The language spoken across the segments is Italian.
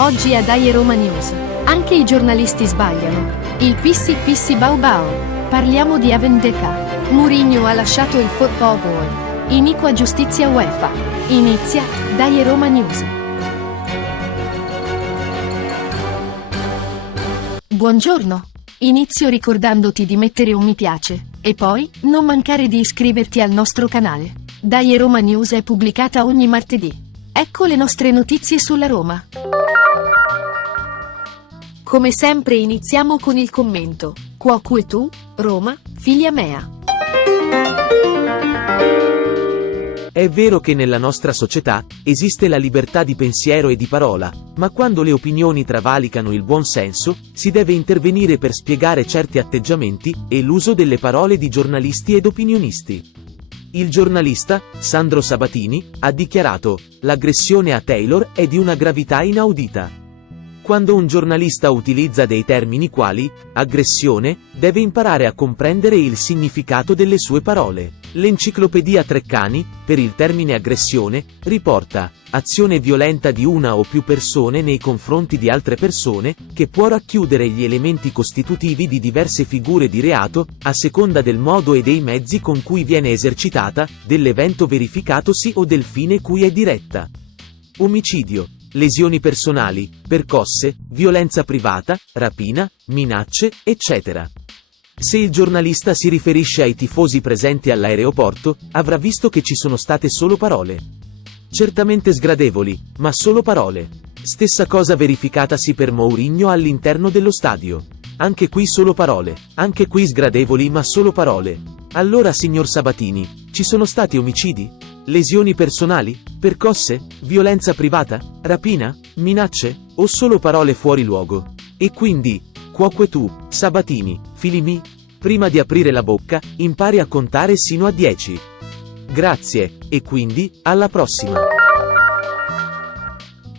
Oggi a Dai Roma News. Anche i giornalisti sbagliano. Il pissi pissi bau bau. Parliamo di Vendetta. Mourinho ha lasciato il Football Board. Iniqua giustizia UEFA. Inizia Dai Roma News. Buongiorno. Inizio ricordandoti di mettere un mi piace e poi non mancare di iscriverti al nostro canale. Dai Roma News è pubblicata ogni martedì. Ecco le nostre notizie sulla Roma. Come sempre iniziamo con il commento. Quoque tu, Roma, figlia mea. È vero che nella nostra società esiste la libertà di pensiero e di parola, ma quando le opinioni travalicano il buon senso, si deve intervenire per spiegare certi atteggiamenti e l'uso delle parole di giornalisti ed opinionisti. Il giornalista, Sandro Sabatini, ha dichiarato: l'aggressione a Taylor è di una gravità inaudita. Quando un giornalista utilizza dei termini quali aggressione, deve imparare a comprendere il significato delle sue parole. L'enciclopedia Treccani, per il termine aggressione, riporta azione violenta di una o più persone nei confronti di altre persone, che può racchiudere gli elementi costitutivi di diverse figure di reato, a seconda del modo e dei mezzi con cui viene esercitata, dell'evento verificatosi o del fine cui è diretta. Omicidio, lesioni personali, percosse, violenza privata, rapina, minacce, eccetera. Se il giornalista si riferisce ai tifosi presenti all'aeroporto, avrà visto che ci sono state solo parole. Certamente sgradevoli, ma solo parole. Stessa cosa verificatasi per Mourinho all'interno dello stadio. Anche qui solo parole. Anche qui sgradevoli ma solo parole. Allora signor Sabatini, ci sono stati omicidi? Lesioni personali? Percosse? Violenza privata? Rapina? Minacce? O solo parole fuori luogo? E quindi, quoque tu, Sabatini, fili mi? Prima di aprire la bocca, impari a contare sino a 10. Grazie, e quindi, alla prossima.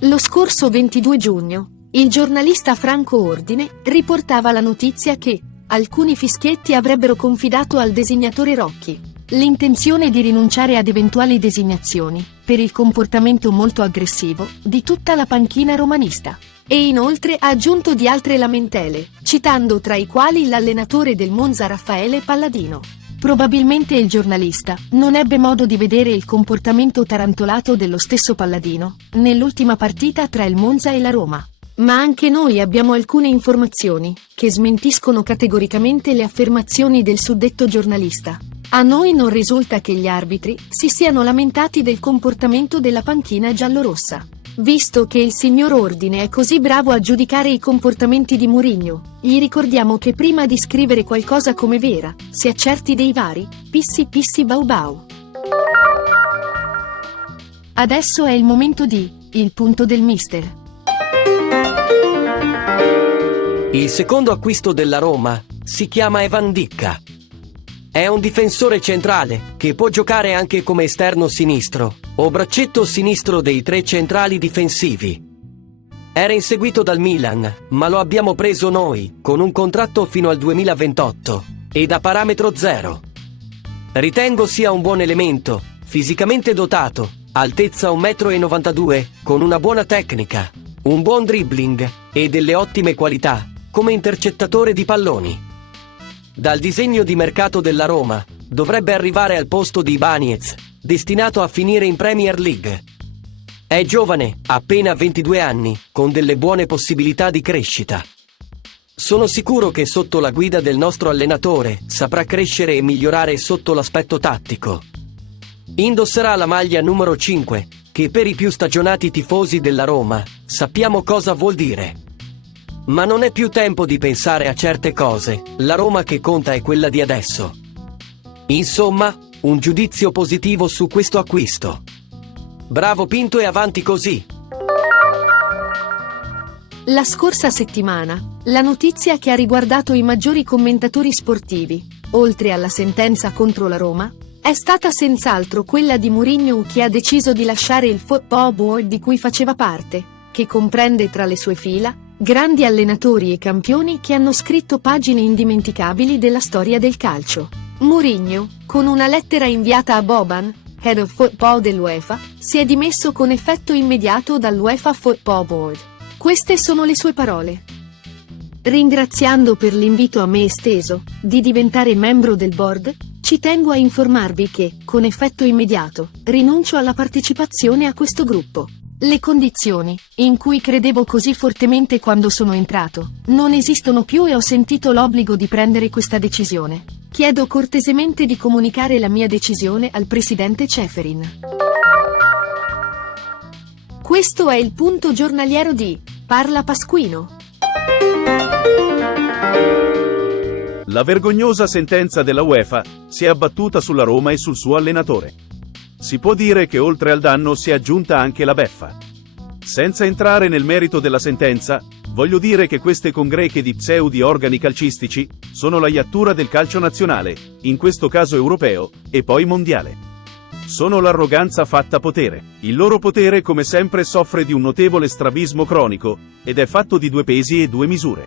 Lo scorso 22 giugno, il giornalista Franco Ordine riportava la notizia che alcuni fischietti avrebbero confidato al designatore Rocchi l'intenzione di rinunciare ad eventuali designazioni, per il comportamento molto aggressivo di tutta la panchina romanista. E inoltre ha aggiunto di altre lamentele, citando tra i quali l'allenatore del Monza Raffaele Palladino. Probabilmente il giornalista non ebbe modo di vedere il comportamento tarantolato dello stesso Palladino nell'ultima partita tra il Monza e la Roma. Ma anche noi abbiamo alcune informazioni che smentiscono categoricamente le affermazioni del suddetto giornalista. A noi non risulta che gli arbitri si siano lamentati del comportamento della panchina giallorossa. Visto che il signor Ordine è così bravo a giudicare i comportamenti di Mourinho, gli ricordiamo che prima di scrivere qualcosa come vera, si accerti dei vari pissi pissi bau bau. Adesso è il momento di il punto del mister. Il secondo acquisto della Roma si chiama Evan Dicca. È un difensore centrale che può giocare anche come esterno sinistro o braccetto sinistro dei tre centrali difensivi. Era inseguito dal Milan, ma lo abbiamo preso noi con un contratto fino al 2028 e da parametro zero. Ritengo sia un buon elemento, fisicamente dotato, altezza 1,92 m, con una buona tecnica, un buon dribbling e delle ottime qualità come intercettatore di palloni. Dal disegno di mercato della Roma, dovrebbe arrivare al posto di Ibanez, destinato a finire in Premier League. È giovane, appena 22 anni, con delle buone possibilità di crescita. Sono sicuro che sotto la guida del nostro allenatore saprà crescere e migliorare sotto l'aspetto tattico. Indosserà la maglia numero 5, che per i più stagionati tifosi della Roma sappiamo cosa vuol dire. Ma non è più tempo di pensare a certe cose, la Roma che conta è quella di adesso. Insomma, un giudizio positivo su questo acquisto. Bravo Pinto e avanti così! La scorsa settimana, la notizia che ha riguardato i maggiori commentatori sportivi, oltre alla sentenza contro la Roma, è stata senz'altro quella di Mourinho che ha deciso di lasciare il Football Board di cui faceva parte, che comprende tra le sue fila grandi allenatori e campioni che hanno scritto pagine indimenticabili della storia del calcio. Mourinho, con una lettera inviata a Boban, Head of Football dell'UEFA, si è dimesso con effetto immediato dall'UEFA Football Board. Queste sono le sue parole. Ringraziando per l'invito a me esteso di diventare membro del board, ci tengo a informarvi che, con effetto immediato, rinuncio alla partecipazione a questo gruppo. Le condizioni, in cui credevo così fortemente quando sono entrato, non esistono più e ho sentito l'obbligo di prendere questa decisione. Chiedo cortesemente di comunicare la mia decisione al presidente Ceferin. Questo è il punto giornaliero di Parla Pasquino. La vergognosa sentenza della UEFA si è abbattuta sulla Roma e sul suo allenatore. Si può dire che oltre al danno si è aggiunta anche la beffa. Senza entrare nel merito della sentenza, voglio dire che queste congreche di pseudi organi calcistici sono la iattura del calcio nazionale, in questo caso europeo, e poi mondiale. Sono l'arroganza fatta potere. Il loro potere come sempre soffre di un notevole strabismo cronico, ed è fatto di 2 pesi e 2 misure.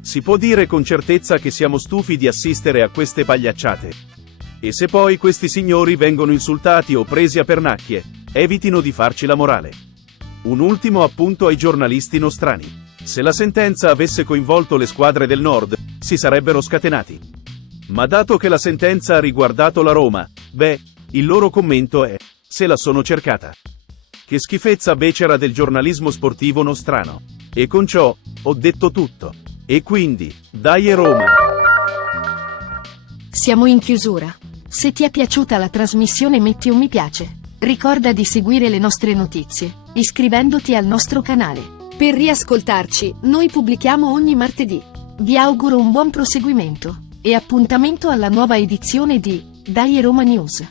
Si può dire con certezza che siamo stufi di assistere a queste pagliacciate. E se poi questi signori vengono insultati o presi a pernacchie, evitino di farci la morale. Un ultimo appunto ai giornalisti nostrani. Se la sentenza avesse coinvolto le squadre del Nord, si sarebbero scatenati. Ma dato che la sentenza ha riguardato la Roma, il loro commento è: se la sono cercata. Che schifezza becera del giornalismo sportivo nostrano. E con ciò, ho detto tutto. E quindi, dai Roma! Siamo in chiusura. Se ti è piaciuta la trasmissione metti un mi piace. Ricorda di seguire le nostre notizie, iscrivendoti al nostro canale. Per riascoltarci, noi pubblichiamo ogni martedì. Vi auguro un buon proseguimento e appuntamento alla nuova edizione di Dai Roma News.